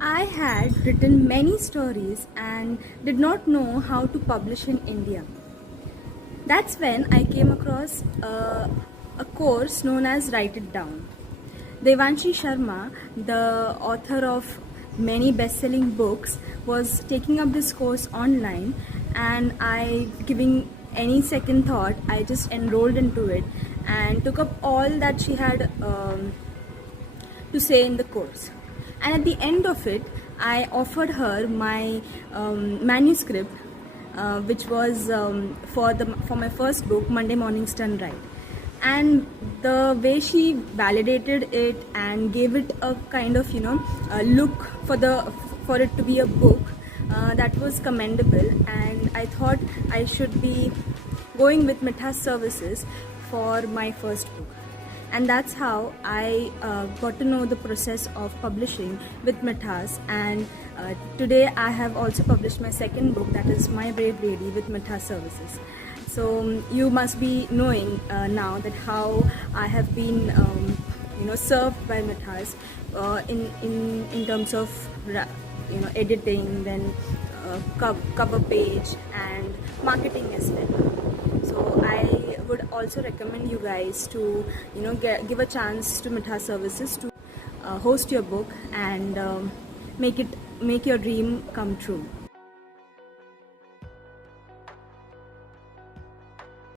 I had written many stories and did not know how to publish in India. That's when I came across a course known as Write It Down. Devanshi Sharma, the author of many best-selling books, was taking up this course online, and I, giving any second thought, I just enrolled into it and took up all that she had to say in the course. And at the end of it, I offered her my manuscript, which was for my first book, Monday Mornings Done Right. And the way she validated it and gave it a kind of look for it to be a book, that was commendable. And I thought I should be going with Mithaas Services for my first book. And that's how I got to know the process of publishing with Mithaas. And today I have also published my second book, that is My Brave Lady, with Mithaas Services. So you must be knowing now that how I have been served by Mithaas in terms of editing, then cover page and marketing as well. So I would also recommend you guys to give a chance to Mithaas Services to host your book and make your dream come true.